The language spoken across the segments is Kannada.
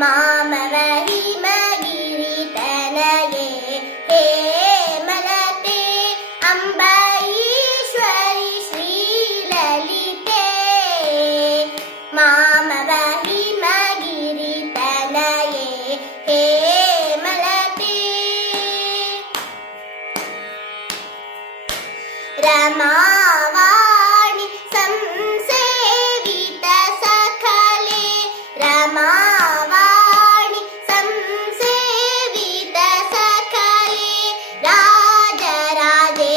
ಮಾಮವ ಹಿಮಗಿರಿ ತನಯೇ ಹೇಮಲತೆ ಅಂಬರೀಶ್ವರಿ ಶ್ರೀಲಲಿತೆ ಮಾಮವ ಹಿಮಗಿರಿ ತನಯೇ ಹೇಮಲತೆ ರಮಾವಾಣಿ ಸಂಸೇವಿತ ಸಖಲೆ ರಮಾವಾಣಿ ಸಂಸೇವಿತ ಸಖಲೆ ರಾಜರಾಜೇಶ್ವರಿ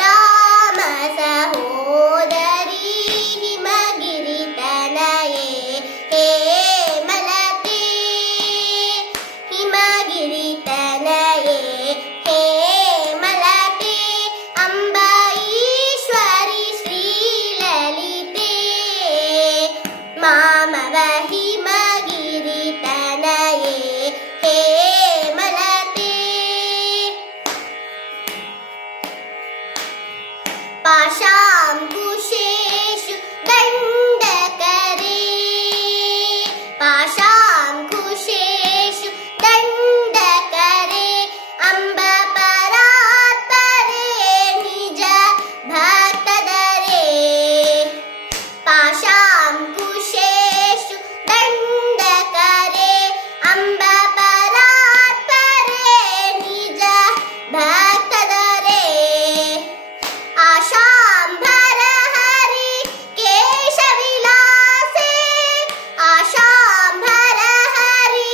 ರಾಮ ಸಹೋದರಿ ಹಿಮಗಿರಿ ತನಯೇ ಹೇಮಲತೆ ಹಿಮಗಿರಿ ತನಯೇ ಹೇಮಲತೆ ಅಂಬರೀಶ್ವರಿ ಶ್ರೀಲಲಿತೆ ಮಾಮವ ಹಿಮಗಿರಿ ತನಯೇ ಹೇಮಲತೆ ಪಾಶಾಂಕುಶೇಷು ದಂಡಕರೆ ಪಾಶಾಂಕುಶೇಷು ದಂಡಕರೆ ಅಂಬ ಪರಾತ್ಪರೆ ನಿಜ ಭಕ್ತದರೆ ಪಾಶಾಂಕುಶೇಷು ದಂಡಕರೆ ಅಂಬ ಪರಾತ್ಪರೆ ನಿಜ ಭಕ್ತದರೆ ಆಶಾಂಬರ ಹರಿ ಕೇಶವಿಲಾಸೆ ಆಶಾಂಬರ ಹರಿ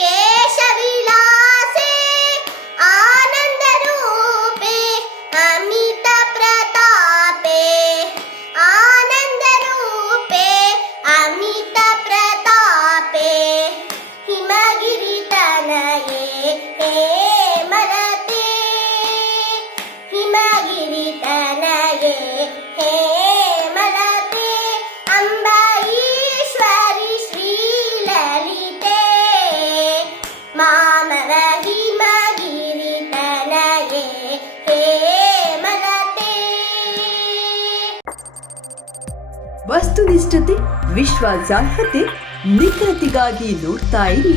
ಕೇಶವಿಲಾಸೆ ಆನಂದ ರೂಪೆ ಅಮಿತ ಪ್ರತಾಪೆ ಆನಂದ ರೂಪೆ ಅಮಿತ ಪ್ರತಾಪೆ ಹಿಮಗಿರಿ ತನಯೇ ಹೇಮಲತೆ ಹಿಮಗಿರಿ ತನಯೇ ಹೇಮಲತೆ ಅಂಬರೀಶ್ವರಿ ಶ್ರೀಲಲಿತೆ ಮಾಮವ ಹಿಮಗಿರಿ ತನಯೇ ಹೇಮಲತೆ. ವಸ್ತುನಿಷ್ಠತೆ, ವಿಶ್ವಾಸಾರ್ಹತೆ, ನಿಖರತೆಗಾಗಿ ನೋಡ್ತಾ ಇರಿ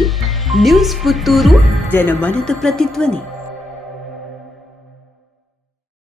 ನ್ಯೂಸ್ ಪುತ್ತೂರು, ಜನಮನದ ಪ್ರತಿಧ್ವನಿ.